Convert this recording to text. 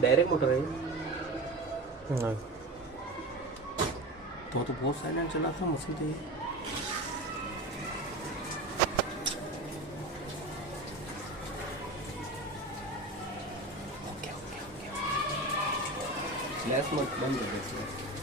Direct motor है। नहीं तो बहुत साइलेंट चला था मशीन तो ये। ओके ओके ओके, स्लैश मत बंद कर दे।